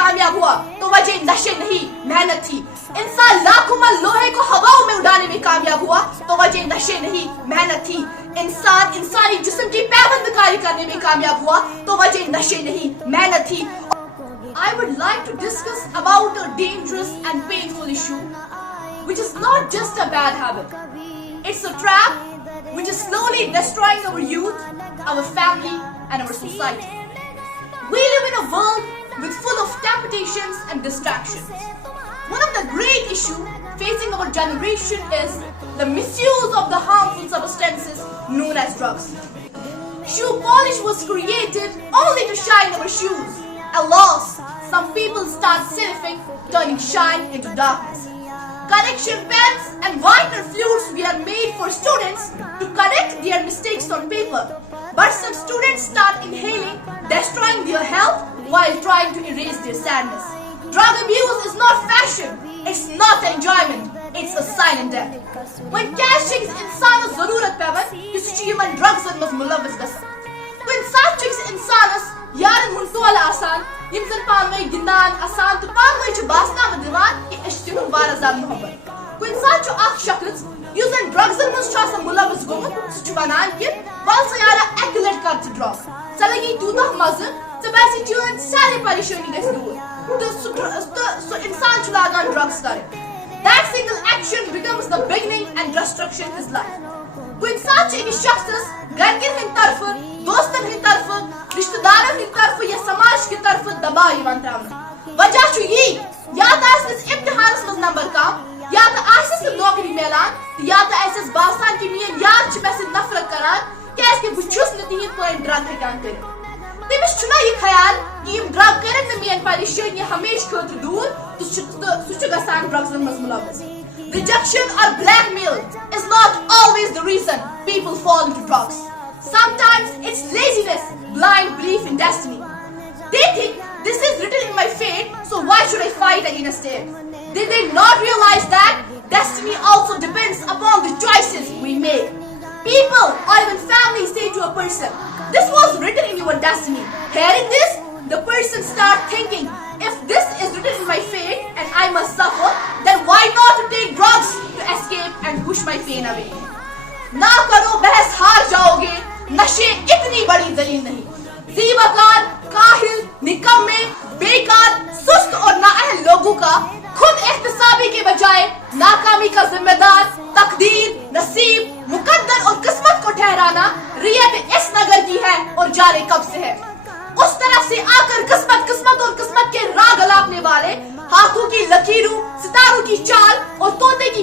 कामयाब हुआ तो वजह नशे नहीं मेहनत थी। इंसान लाखों मन लोहे को हवाओं में उड़ाने में कामयाब हुआ तो वजह नशे नहीं मेहनत थी। इंसान इंसानी जिस्म की पैबंदकारी करने में कामयाब हुआ तो वजह नशे नहीं मेहनत थी। I would like to discuss about a dangerous and painful issue, which is not just a bad habit. It's a trap which is slowly destroying our youth, our family, and our society. We live in a world with full of temptations and distractions. One of the great issues facing our generation is the misuse of the harmful substances known as drugs. Shoe polish was created only to shine our shoes. Alas, some people start sniffing, turning shine into darkness. Correction pens and whitener fluids were made for students to correct their mistakes on paper. But some students start inhaling, destroying their health while trying to erase their sadness. Drug abuse is not fashion, it's not enjoyment, it's a silent death. When cashing insan zarurat pevan, yuschi man drugs and mas mulawwis gas. When satchix insanas yaran muntola asan, yimzan panway gindan asan to panway ch basna madiwan ki ishtimu warazam muhabbat. When satchu ak shakhs using drugs and mas chasa mulawwis gomun, suchu banan ki wal sayara eklet kart drug. Salagi tudah mazın tabasi tuan sare parishani gas dur. So insan chulagan drugs kare. That single action becomes the beginning and destruction of his life. When such any shakhs garkin hin tarf, dostan hin tarf, rishtadan hin tarf ya samaj ki tarf dabaw iwan travna. Wajah chu ye ya ta is imtihan mas number kam, ya ta asis nokri milan, ya ta asis basan ki miyan yar ch mes nafrat karan, ki iske buchus nati point drug hekan kare. تمس چھنا یہ خیال کہ M drug کرن نہ میان پریشانی ہمیشہ خاطر دور تو سچ گسان ڈرگزن مز ملوث. Rejection or blackmail is not always the reason people fall into drugs. Sometimes it's laziness, blind belief in destiny. They think this is written in my fate, so why should I fight against it? Did they not realize that destiny also depends upon the choices we make? People or even families say to a person, this was written in your destiny. Hearing this, the person starts thinking, if this is written in my fate and I must suffer, then why not to take drugs to escape and push my pain away? Na karo bahas haar jaoge, nashe itni badi dalil nahi. Zibakar, kahil, nikamme, bekar, sust aur naahl logon ka khud ihtisabi ke bajaye नाकामी का जिम्मेदार तकदीर, नसीब, मुकद्दर और किस्मत को ठहराना रियत इस नगर की है और जाने कब से है. उस तरफ से आकर किस्मत और किस्मत के राग अलापने वाले हाथों की लकीरों, सितारों की चाल और तोते की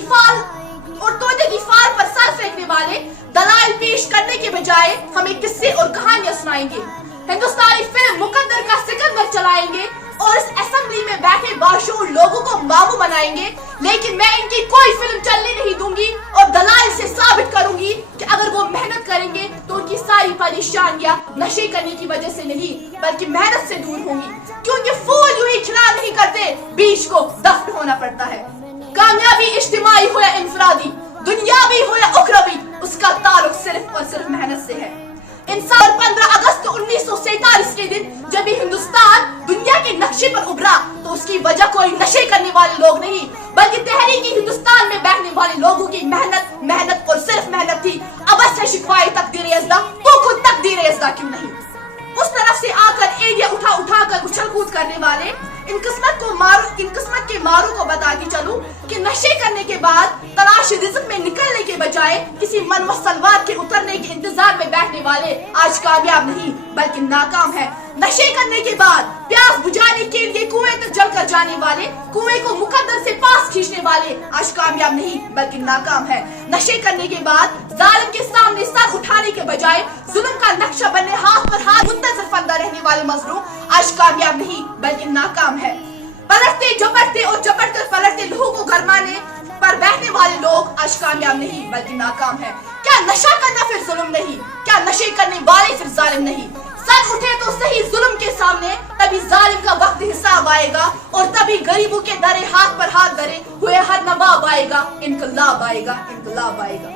फाल पर सर फेंकने वाले दलाइल पेश करने के बजाय हमें किस्से और कहानियां सुनाएंगे. हिंदुस्तानी फिल्म मुकद्दर का सिकंदर चलाएंगे और इस असेंबली में बैठे बाशूर लोगों को बाबू बनाएंगे. लेकिन मैं इनकी कोई फिल्म चलने नहीं दूंगी और दलाइल से साबित करूंगी कि अगर वो मेहनत करेंगे तो उनकी सारी परेशानियां नशे करने की वजह से नहीं बल्कि मेहनत से दूर होंगी. क्योंकि फूल यूं ही खिला नहीं करते, बीज को दफन होना पड़ता है. कामयाबी इज्तिमाई हो या इंफरादी, दुनियावी हो या उखरवी, उसका ताल्लुक सिर्फ और सिर्फ मेहनत से है. इंसान 15 अगस्त 1947 के दिन जब हिंदुस्तान दुनिया के नक्शे पर उभरा तो उसकी वजह कोई नशे करने वाले लोग नहीं बल्कि तहरीकी हिंदुस्तान में बैठने वाले लोगों की मेहनत और सिर्फ मेहनत थी. अवश्य शिकवाए तकदीर यज़्दा तो खुद तकदीर यज़्दा क्यों नहीं. उस तरफ से आकर एरिया उठा कर उछल कूद करने वाले इन किस्मत के मारू को बता के चलूं कि नशे करने के बाद तलाश रिज़्क में निकलने के बजाय किसी मनमत सलवार के उतरने के इंतजार में बैठने वाले आज कामयाब नहीं बल्कि नाकाम है. नशे करने के बाद प्यास बुझाने के लिए कुएं तक जलकर जाने वाले, कुएं को मुकद्दर से पास खींचने वाले आज कामयाब नहीं बल्कि नाकाम है. नशे करने के बाद जालिम के सामने सर उठाने के बजाय जुल्म का नक्शा बनने हाथ पर हाथ मुंतज़िर फंदा रहने वाले मजलूम आज कामयाब नहीं बल्कि नाकाम है. पलटते झपटते और झपट कर पलटते लोगों को गरमाने पर बैठने वाले लोग आज कामयाब नहीं बल्कि नाकाम है. क्या नशा करना फिर जुल्म नहीं? क्या नशे करने वाले फिर जालिम नहीं? सर उठे तो सही जुल्म के सामने, तभी जालिम का वक्त हिसाब आएगा और तभी गरीबों के दरे हाथ पर हाथ धरे हुए हर नवाब आएगा. इनकलाब आएगा, इनकलाब आएगा.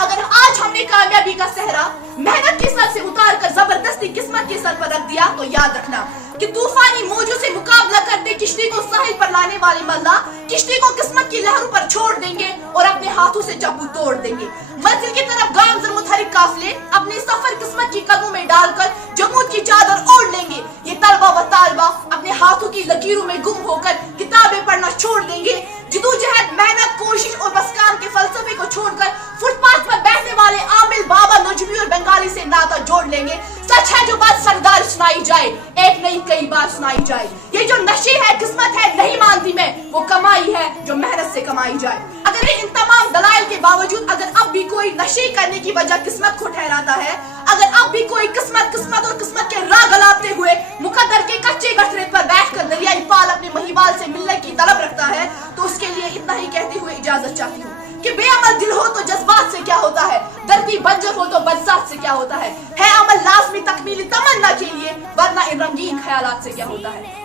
अगर आज हमने कामयाबी का सहरा मेहनत के सर से उतार कर जबरदस्ती किस्मत के सर पर रख दिया तो याद रखना कि तूफानी मौजों से मुकाबला करते किश्ती को साहिल पर लाने वाले मल्ला किश्ती को किस्मत की लहरों पर छोड़ देंगे और अपने हाथों से चाकू तोड़ देंगे। मंजिल की तरफ गामज़र मुतहरिक काफिले अपने सफर किस्मत की कदमों में डालकर जमूद की चादर ओढ़ लेंगे। ये तलबा व तालबा अपने हाथों की लकीरों में गुम होकर किताबें पढ़ना छोड़ देंगे। जिदोजहद, मेहनत, कोशिश और बस काम के फलसफे को छोड़कर फुटपाथ पर बैठने वाले आमिल, बाबा, नजमी और बंगाली से नाता जोड़ लेंगे। सच है जो बात सरदार सुनाई जाए, एक नहीं कई बार सुनाई जाए। ये जो नशे है, किस्मत है, नहीं मानती मैं, वो कमाई है जो मेहनत से कमाई जाए। अगर इन तमाम दलाइल के बावजूद अगर अब भी कोई नशे करने की वजह किस्मत को ठहराता है, अगर अब भी कोई किस्मत और किस्मत के राह गलाते हुए मुकद्दर के कच्चे गठरे पर बैठकर दरियाई पाल अपने महिवाल से मिलने की तलब रखता है, तो उसके लिए इतना ही कहते हुए इजाजत चाहती हूँ कि बेअमल दिल हो तो जज्बात से क्या होता है, धरती बंजर हो तो बरसात से क्या होता है अमल लाजमी तकमीली तमन्ना के लिए, वरना इन रंगीन ख्यालात से क्या होता है।